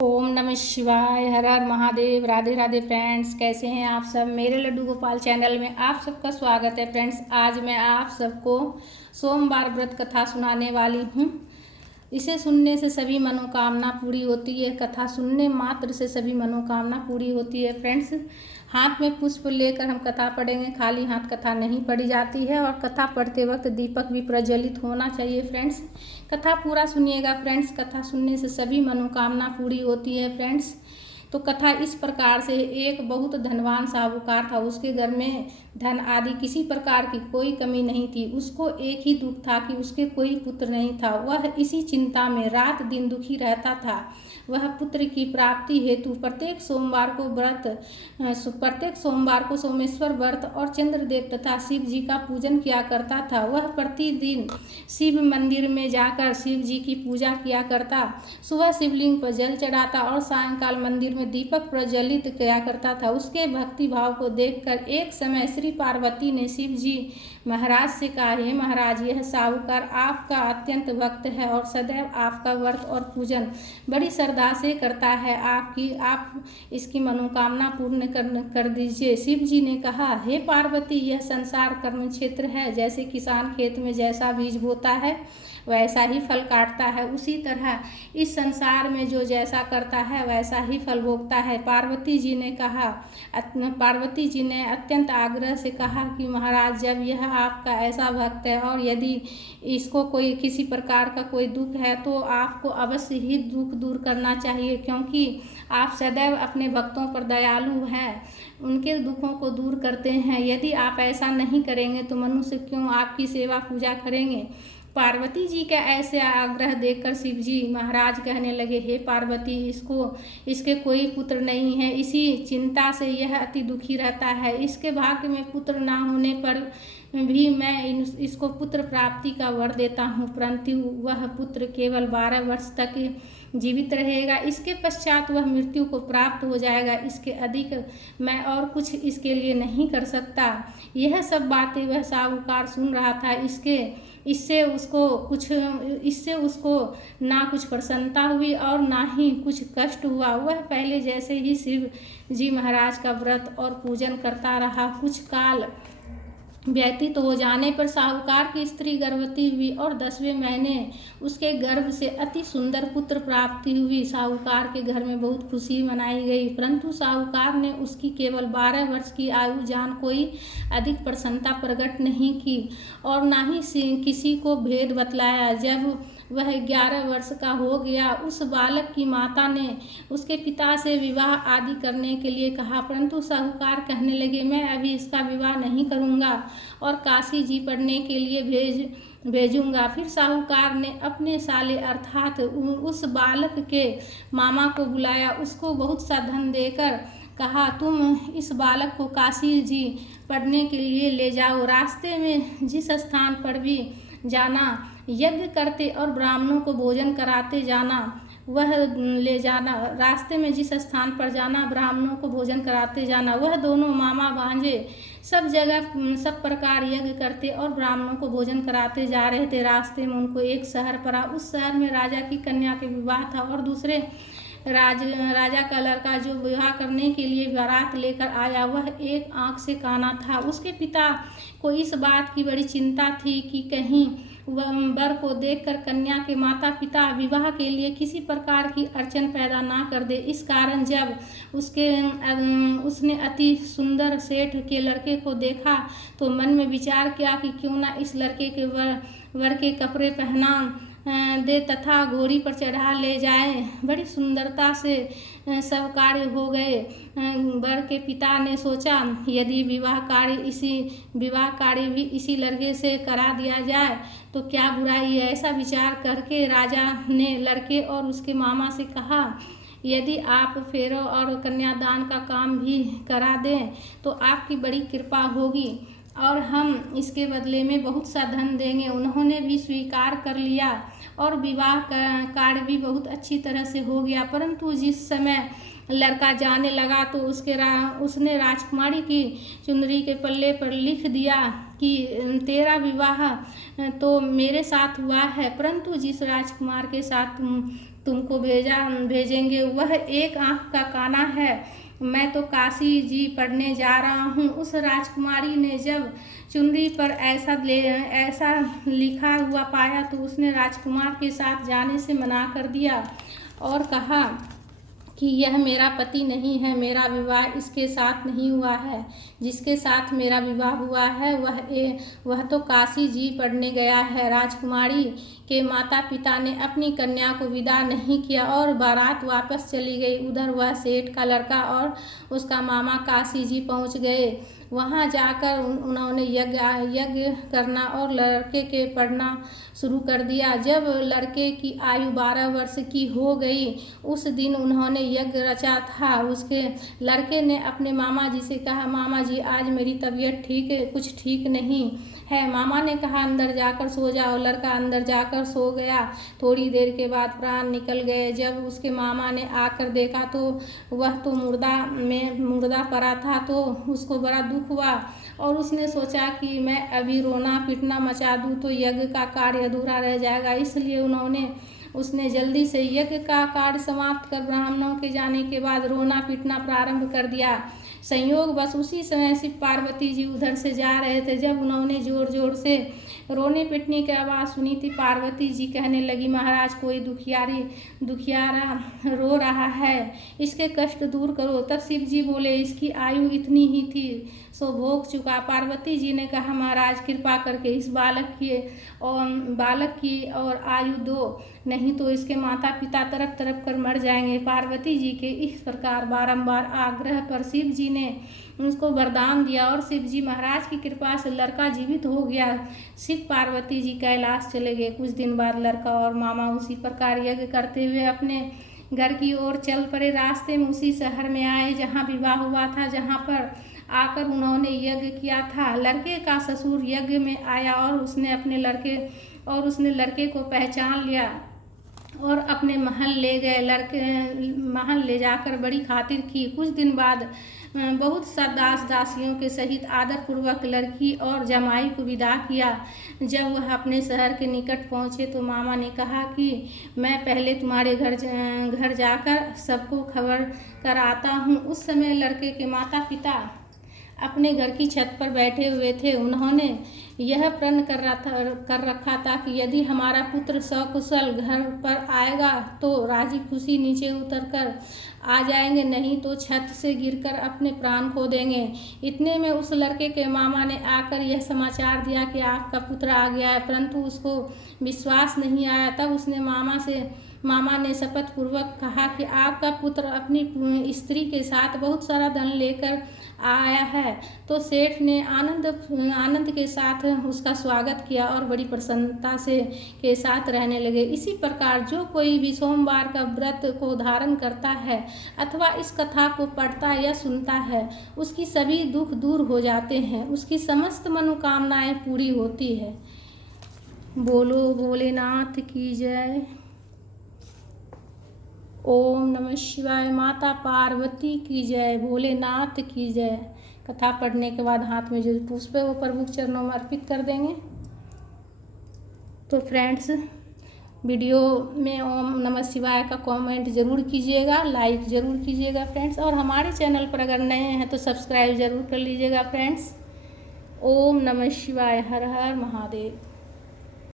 ओम नमः शिवाय। हर हर महादेव। राधे राधे फ्रेंड्स, कैसे हैं आप सब। मेरे लड्डू गोपाल चैनल में आप सबका स्वागत है फ्रेंड्स। आज मैं आप सबको सोमवार व्रत कथा सुनाने वाली हूँ। इसे सुनने से सभी मनोकामना पूरी होती है। कथा सुनने मात्र से सभी मनोकामना पूरी होती है फ्रेंड्स। हाथ में पुष्प लेकर हम कथा पढ़ेंगे। खाली हाथ कथा नहीं पढ़ी जाती है और कथा पढ़ते वक्त दीपक भी प्रज्वलित होना चाहिए फ्रेंड्स। कथा पूरा सुनिएगा फ्रेंड्स। कथा सुनने से सभी मनोकामना पूरी होती है फ्रेंड्स। तो कथा इस प्रकार से, एक बहुत धनवान साहूकार था। उसके घर में धन आदि किसी प्रकार की कोई कमी नहीं थी। उसको एक ही दुख था कि उसके कोई पुत्र नहीं था। वह इसी चिंता में रात दिन दुखी रहता था। वह पुत्र की प्राप्ति हेतु प्रत्येक सोमवार को सोमेश्वर व्रत और चंद्रदेव तथा शिव जी का पूजन किया करता था। वह प्रतिदिन शिव मंदिर में जाकर शिव जी की पूजा किया करता। सुबह शिवलिंग पर जल चढ़ाता और सायंकाल मंदिर में दीपक प्रज्वलित किया करता था। उसके भक्ति भाव को देखकर एक समय श्री पार्वती ने शिव जी महाराज से कहा, हे महाराज, यह साहूकार आपका अत्यंत भक्त है और सदैव आपका व्रत और पूजन बड़ी श्रद्धा से करता है। आप इसकी मनोकामना पूर्ण कर दीजिए। शिव जी ने कहा, हे पार्वती, यह संसार कर्म क्षेत्र है। जैसे किसान खेत में जैसा बीज बोता है वैसा ही फल काटता है, उसी तरह इस संसार में जो जैसा करता है वैसा ही फल भोगता है। पार्वती जी ने अत्यंत आग्रह से कहा कि महाराज, जब यह आपका ऐसा भक्त है और यदि इसको कोई किसी प्रकार का कोई दुख है तो आपको अवश्य ही दुख दूर करना चाहिए, क्योंकि आप सदैव अपने भक्तों पर दयालु हैं, उनके दुखों को दूर करते हैं। यदि आप ऐसा नहीं करेंगे तो मनुष्य क्यों आपकी सेवा पूजा करेंगे। पार्वती जी का ऐसे आग्रह देखकर शिव जी महाराज कहने लगे, हे पार्वती, इसके कोई पुत्र नहीं है। इसी चिंता से यह अति दुखी रहता है। इसके भाग्य में पुत्र ना होने पर भी मैं इसको पुत्र प्राप्ति का वर देता हूँ, परंतु वह पुत्र केवल 12 वर्ष तक जीवित रहेगा। इसके पश्चात वह मृत्यु को प्राप्त हो जाएगा। इसके अधिक मैं और कुछ इसके लिए नहीं कर सकता। यह सब बातें वह साहूकार सुन रहा था। इससे उसको ना कुछ प्रसन्नता हुई और ना ही कुछ कष्ट हुआ। वह पहले जैसे ही शिव जी महाराज का व्रत और पूजन करता रहा। कुछ काल व्यतीत हो जाने पर साहूकार की स्त्री गर्भवती हुई और 10वें महीने उसके गर्भ से अति सुंदर पुत्र प्राप्ति हुई। साहूकार के घर में बहुत खुशी मनाई गई, परंतु साहूकार ने उसकी केवल 12 वर्ष की आयु जान कोई अधिक प्रसन्नता प्रकट नहीं की और ना ही किसी को भेद बतलाया। जब वह 11 वर्ष का हो गया, उस बालक की माता ने उसके पिता से विवाह आदि करने के लिए कहा, परंतु साहूकार कहने लगे, मैं अभी इसका विवाह नहीं करूँगा और काशी जी पढ़ने के लिए भेजूंगा। फिर साहूकार ने अपने साले अर्थात उस बालक के मामा को बुलाया। उसको बहुत सा धन देकर कहा, तुम इस बालक को काशी जी पढ़ने के लिए ले जाओ। रास्ते में जिस स्थान पर भी जाना, यज्ञ करते और ब्राह्मणों को भोजन कराते जाना, वह ले जाना। रास्ते में जिस स्थान पर जाना, ब्राह्मणों को भोजन कराते जाना। वह दोनों मामा भांजे सब जगह सब प्रकार यज्ञ करते और ब्राह्मणों को भोजन कराते जा रहे थे। रास्ते में उनको एक शहर पड़ा। उस शहर में राजा की कन्या के विवाह था और दूसरे राजा का लड़का जो विवाह करने के लिए बारात लेकर आया, वह एक आंख से काना था। उसके पिता को इस बात की बड़ी चिंता थी कि कहीं वर को देखकर कन्या के माता पिता विवाह के लिए किसी प्रकार की अड़चन पैदा ना कर दे। इस कारण जब उसने अति सुंदर सेठ के लड़के को देखा तो मन में विचार किया कि क्यों ना इस लड़के के वर के कपड़े पहना दे तथा घोड़ी पर चढ़ा ले जाए। बड़ी सुंदरता से सब कार्य हो गए। वर के पिता ने सोचा, यदि विवाह कार्य भी इसी लड़के से करा दिया जाए तो क्या बुराई है। ऐसा विचार करके राजा ने लड़के और उसके मामा से कहा, यदि आप फेरों और कन्यादान का काम भी करा दें तो आपकी बड़ी कृपा होगी और हम इसके बदले में बहुत सा धन देंगे। उन्होंने भी स्वीकार कर लिया और विवाह का कार्य भी बहुत अच्छी तरह से हो गया। परंतु जिस समय लड़का जाने लगा तो उसने राजकुमारी की चुंदरी के पल्ले पर लिख दिया कि तेरा विवाह तो मेरे साथ हुआ है, परंतु जिस राजकुमार के साथ तुमको भेजेंगे। वह एक आँख का काना है। मैं तो काशी जी पढ़ने जा रहा हूँ। उस राजकुमारी ने जब चुनरी पर ऐसा लिखा हुआ पाया तो उसने राजकुमार के साथ जाने से मना कर दिया और कहा कि यह मेरा पति नहीं है, मेरा विवाह इसके साथ नहीं हुआ है। जिसके साथ मेरा विवाह हुआ है वह तो काशी जी पढ़ने गया है। राजकुमारी के माता पिता ने अपनी कन्या को विदा नहीं किया और बारात वापस चली गई। उधर वह सेठ का लड़का और उसका मामा काशी जी पहुंच गए। वहां जाकर उन्होंने यज्ञ करना और लड़के के पढ़ना शुरू कर दिया। जब लड़के की आयु 12 वर्ष की हो गई उस दिन उन्होंने यज्ञ रचा था। उसके लड़के ने अपने मामा जी से कहा, मामा जी आज मेरी तबीयत कुछ ठीक नहीं है। मामा ने कहा अंदर जाकर सो जाओ। लड़का अंदर जाकर सो गया। थोड़ी देर के बाद प्राण निकल गए। जब उसके मामा ने आकर देखा तो वह तो मुर्दा पड़ा था, तो उसको बड़ा दुख हुआ और उसने सोचा कि मैं अभी रोना पीटना मचा दूं तो यज्ञ का कार्य अधूरा रह जाएगा। इसलिए उसने जल्दी से यज्ञ का कार्य समाप्त कर ब्राह्मणों के जाने के बाद रोना पीटना प्रारंभ कर दिया। संयोग बस उसी समय शिव पार्वती जी उधर से जा रहे थे। जब उन्होंने जोर जोर से रोने पीटने की आवाज़ सुनी थी, पार्वती जी कहने लगी, महाराज कोई दुखियारा रो रहा है, इसके कष्ट दूर करो। तब शिव जी बोले, इसकी आयु इतनी ही थी सो भोग चुका। पार्वती जी ने कहा, महाराज कृपा करके इस बालक की और आयु दो, नहीं तो इसके माता पिता तरफ तरफ कर मर जाएंगे। पार्वती जी के इस प्रकार बारंबार आग्रह पर शिव जी ने उसको वरदान दिया और शिव जी महाराज की कृपा से लड़का जीवित हो गया। शिव पार्वती जी कैलाश चले गए। कुछ दिन बाद लड़का और मामा उसी प्रकार यज्ञ करते हुए अपने घर की ओर चल पड़े। रास्ते में उसी शहर में आए जहाँ विवाह हुआ था, जहाँ पर आकर उन्होंने यज्ञ किया था। लड़के का ससुर यज्ञ में आया और उसने लड़के को पहचान लिया और अपने महल ले गए। महल ले जाकर बड़ी खातिर की। कुछ दिन बाद बहुत सा दासियों के सहित आदरपूर्वक लड़की और जमाई को विदा किया। जब वह अपने शहर के निकट पहुँचे तो मामा ने कहा कि मैं पहले तुम्हारे घर जाकर सबको खबर कर आता हूँ। उस समय लड़के के माता पिता अपने घर की छत पर बैठे हुए थे। उन्होंने यह प्रण कर रखा था कि यदि हमारा पुत्र सकुशल घर पर आएगा तो राजी खुशी नीचे उतरकर आ जाएंगे, नहीं तो छत से गिरकर अपने प्राण खो देंगे। इतने में उस लड़के के मामा ने आकर यह समाचार दिया कि आपका पुत्र आ गया है, परंतु उसको विश्वास नहीं आया। तब उसने मामा ने शपथ पूर्वक कहा कि आपका पुत्र अपनी स्त्री के साथ बहुत सारा धन लेकर आया है। तो सेठ ने आनंद के साथ उसका स्वागत किया और बड़ी प्रसन्नता के साथ रहने लगे। इसी प्रकार जो कोई भी सोमवार का व्रत को धारण करता है अथवा इस कथा को पढ़ता या सुनता है, उसकी सभी दुख दूर हो जाते हैं, उसकी समस्त मनोकामनाएं पूरी होती है। बोलो भोलेनाथ की जय। ओम नमः शिवाय। माता पार्वती की जय। भोलेनाथ की जय। कथा पढ़ने के बाद हाथ में जो पुष्प है वो प्रभु के चरणों में अर्पित कर देंगे। तो फ्रेंड्स, वीडियो में ओम नमः शिवाय का कमेंट ज़रूर कीजिएगा, लाइक ज़रूर कीजिएगा फ्रेंड्स, और हमारे चैनल पर अगर नए हैं तो सब्सक्राइब ज़रूर कर लीजिएगा फ्रेंड्स। ओम नमः शिवाय। हर हर महादेव।